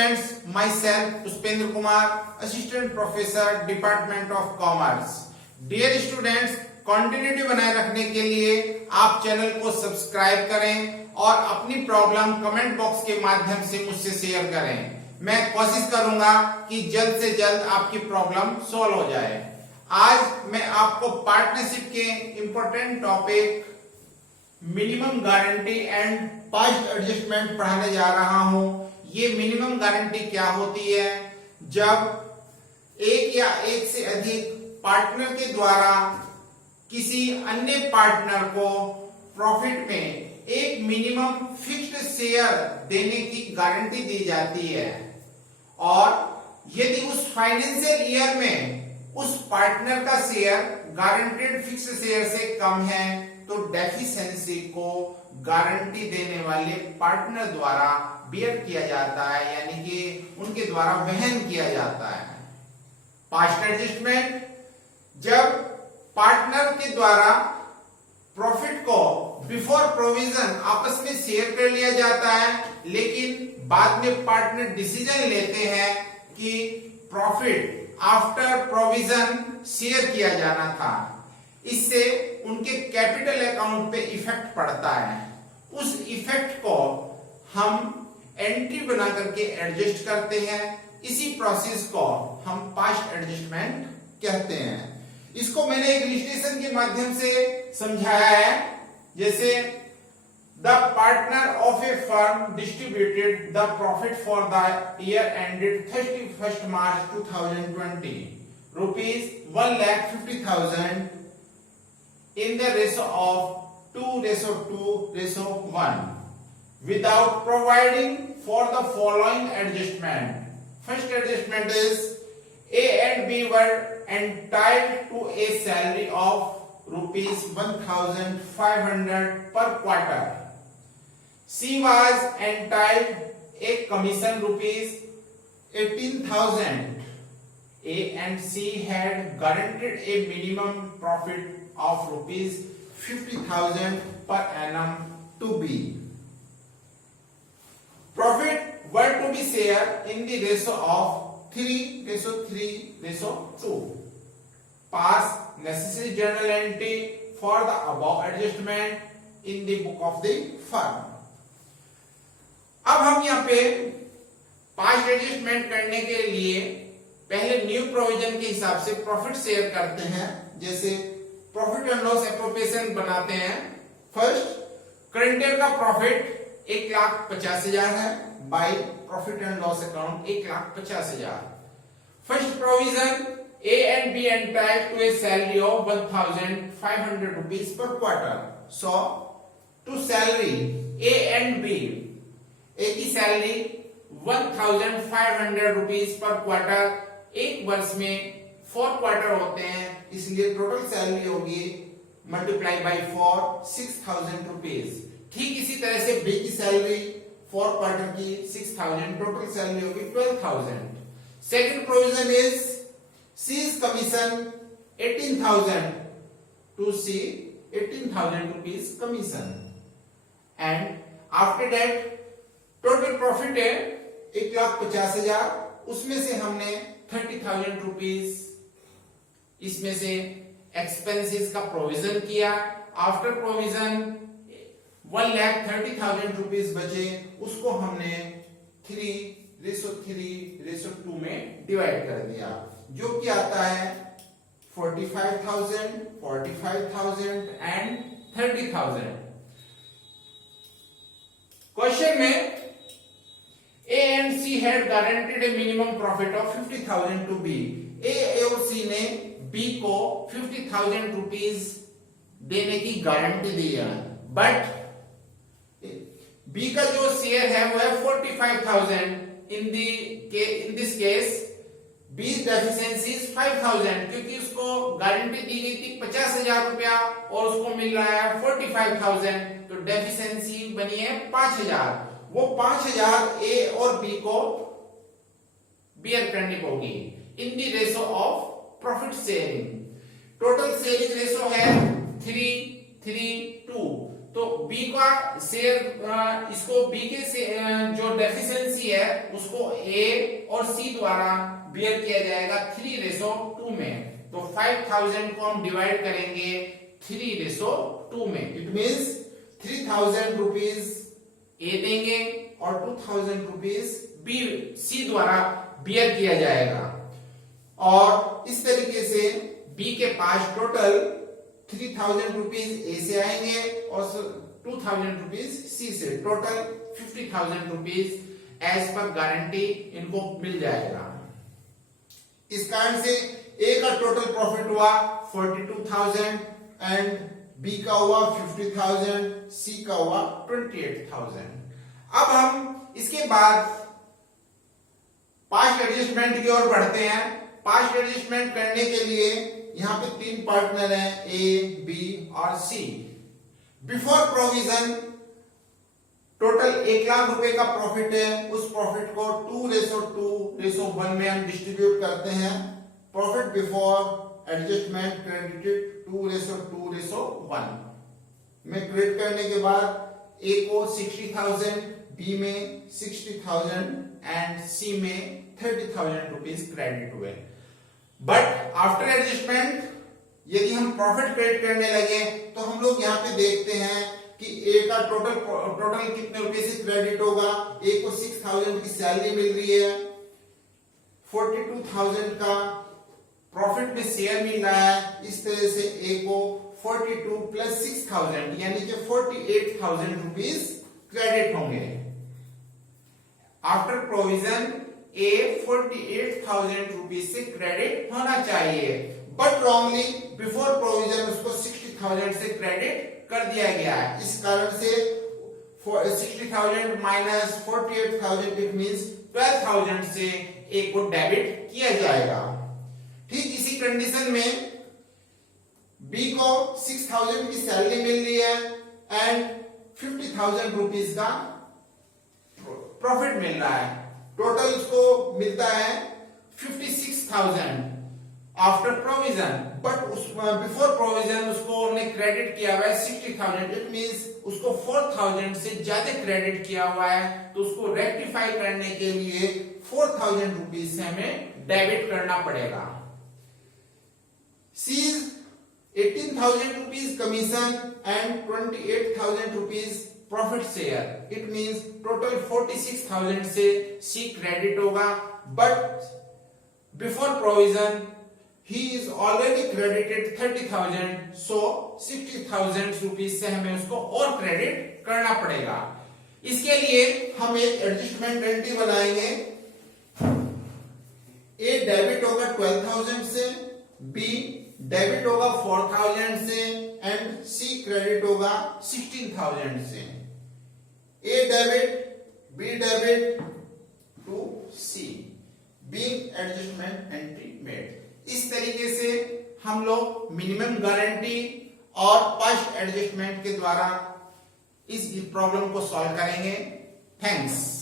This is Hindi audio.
students, myself Puspendra Kumar, Assistant Professor, Department of Commerce. Dear students, continuity बनाए रखने के लिए आप चैनल को सब्सक्राइब करें और अपनी प्रॉब्लम कमेंट बॉक्स के माध्यम से मुझसे शेयर करें। मैं कोशिश करूंगा कि जल्द से जल्द आपकी प्रॉब्लम सॉल्व हो जाए। आज मैं आपको पार्टनरशिप के important topic minimum guarantee and past adjustment पढ़ाने जा रहा हूं। ये मिनिमम गारंटी क्या होती है? जब एक या एक से अधिक पार्टनर के द्वारा किसी अन्य पार्टनर को प्रॉफिट में एक मिनिमम फिक्स्ड शेयर देने की गारंटी दी जाती है और यदि उस फाइनेंशियल ईयर में उस पार्टनर का शेयर गारंटेड फिक्स्ड शेयर से कम है तो डेफिशिएंसी को गारंटी देने वाले पार्टनर द्वारा बियर किया जाता है, यानी कि उनके द्वारा वहन किया जाता है। पास्ट एडजस्टमेंट, जब पार्टनर के द्वारा प्रॉफिट को बिफोर प्रोविजन आपस में शेयर कर लिया जाता है, लेकिन बाद में पार्टनर डिसीजन लेते हैं कि प्रॉफिट आफ्टर प्रोविजन शेयर किया जाना था। इससे उनके कैपिटल अकाउंट पे इफेक्ट पड़ता है। उस इफेक्ट को हम एंट्री बना करके एडजस्ट करते हैं। इसी प्रोसेस को हम पास्ट एडजस्टमेंट कहते हैं। इसको मैंने एक इलस्ट्रेशन के माध्यम से समझाया है। जैसे the partner of A firm distributed the profit for the year ended 31 March 2020 rupees 1,50,000 in the ratio of 2:2:1 without providing for the following adjustment. First adjustment is A and B were entitled to a salary of rupees 1,500 per quarter. C was entitled a commission rupees 18,000. A and C had guaranteed a minimum profit of rupees 50,000 per annum to be. Profit were to be shared in the ratio of 3:3:2. Pass necessary journal entry for the above adjustment in the book of the firm. अब हम यहाँ पे पास्ट एडजस्टमेंट करने के लिए पहले न्यू प्रोविजन के हिसाब से प्रॉफिट शेयर करते हैं। जैसे प्रॉफिट एंड लॉस एप्रोप्रिएशन बनाते हैं। फर्स्ट, करंट ईयर का प्रॉफिट 1,50,000 है by profit and loss account 1,50,000। First provision A and B entitled to a salary of 1,500 rupees per quarter. So to salary A and B, A की सैलरी 1,500 रुपीज पर क्वार्टर। एक वर्ष में 4 क्वार्टर होते हैं, इसलिए टोटल सैलरी होगी मल्टीप्लाई बाय 4 6,000 रुपीज। ठीक इसी तरह से बी की सैलरी 4 क्वार्टर की 6,000, टोटल सैलरी होगी 12,000। Second provision is C's commission 18,000 to C 18,000 rupees commission. And after that total profit है 1,50,000, उसमें से हमने 30,000 रुपीज इसमें से एक्सपेंसेस का प्रोविजन किया। आफ्टर प्रोविजन 1,30,000 रुपीज बचे, उसको हमने 3:3:2 में डिवाइड कर दिया, जो कि आता है 45,000, 45,000 एंड 30,000। क्वेश्चन में A and C had guaranteed a minimum profit of 50,000 to B. A और C ने B को 50,000 रुपीज देने की गारंटी दी है, बट B का जो शेयर है वो है 45,000। in this case B deficiency is 5,000, क्योंकि उसको गारंटी दी गई थी 50,000 रुपया और उसको मिल रहा है 45,000, तो डेफिशिएंसी बनी है 5,000। वो 5,000 ए और बी को बियर करनी होगी in the ratio of profit sharing. Total sharing ratio है 3:3:2। तो बी का शेयर, इसको बी के जो डेफिशिएंसी एफिशिएंसी है उसको ए और सी द्वारा बेयर किया जाएगा 3:2 में। तो 5000 को हम डिवाइड करेंगे 3:2 में। इट मींस 3000 रुपीज ए देंगे और 2000 रुपीज बी सी द्वारा बेयर किया जाएगा। और इस तरीके से बी के पास टोटल 3000 रुपीज ए से आएंगे और 2000 रुपीज सी से, total 50,000 rupees as per guarantee इनको मिल जाएगा। इस कारण से ए का टोटल प्रॉफिट हुआ 42,000 एंड बी का हुआ 50,000, सी का हुआ 28,000। अब हम इसके बाद पास्ट एडजस्टमेंट की ओर बढ़ते हैं। पास्ट एडजस्टमेंट करने के लिए यहां पे 3 पार्टनर हैं, ए, बी और सी। बिफोर प्रोविजन टोटल 1 लाख रुपए का प्रॉफिट है, उस प्रॉफिट को 2:1 में हम डिस्ट्रीब्यूट करते हैं। प्रॉफिट बिफोर एडजस्टमेंट क्रेडिटेड 2:1 में क्रेडिट करने के बाद ए को 60,000, बी में 60,000 एंड सी में 30,000 रुपीज क्रेडिट हुए। बट आफ्टर एडजस्टमेंट यदि हम प्रॉफिट क्रेडिट करने लगे तो हम लोग यहाँ पे देखते हैं कि ए का टोटल कितने रुपए से क्रेडिट होगा। ए को 6,000 की सैलरी मिल रही है, 42,000 का प्रॉफिट में शेयर मिल रहा है। इस तरह से ए को 42 प्लस 6,000 यानी कि 48,000 रुपीज क्रेडिट होंगे। आफ्टर प्रोविजन ए 48,000 रुपीज से क्रेडिट होना चाहिए, बट रॉन्गली बिफोर प्रोविजन उसको 60,000 से क्रेडिट कर दिया गया है। इस कारण से 60,000 माइनस 48,000 इट मींस 12,000 से ए को डेबिट किया जाएगा। ठीक इसी कंडीशन में बी को 6,000 की सैलरी मिल रही है एंड 50,000 रुपीज का प्रॉफिट मिल रहा है। टोटल उसको मिलता है 56,000 after provision, but before provision उसको हमने क्रेडिट किया हुआ है 60,000। इट मींस उसको 4,000 से ज्यादा क्रेडिट किया हुआ है, तो उसको रेक्टिफाई करने के लिए 4,000 रुपीज से हमें डेबिट करना पड़ेगा। C's 18,000 rupees commission and 28,000 rupees profit share. It means total 46,000 से सी क्रेडिट होगा, but before provision he is already credited 30,000, so 60,000 rupees से हमें उसको और क्रेडिट करना पड़ेगा। इसके लिए हम एक एडजस्टमेंट एंट्री बनाएंगे। ए डेबिट होगा 12,000 से, बी डेबिट होगा 4,000 से एंड सी क्रेडिट होगा 16,000 से। A debit, B debit to C, being adjustment entry made. इस तरीके से हम लोग मिनिमम गारंटी और पास्ट एडजस्टमेंट के द्वारा इस प्रॉब्लम को सॉल्व करेंगे। थैंक्स।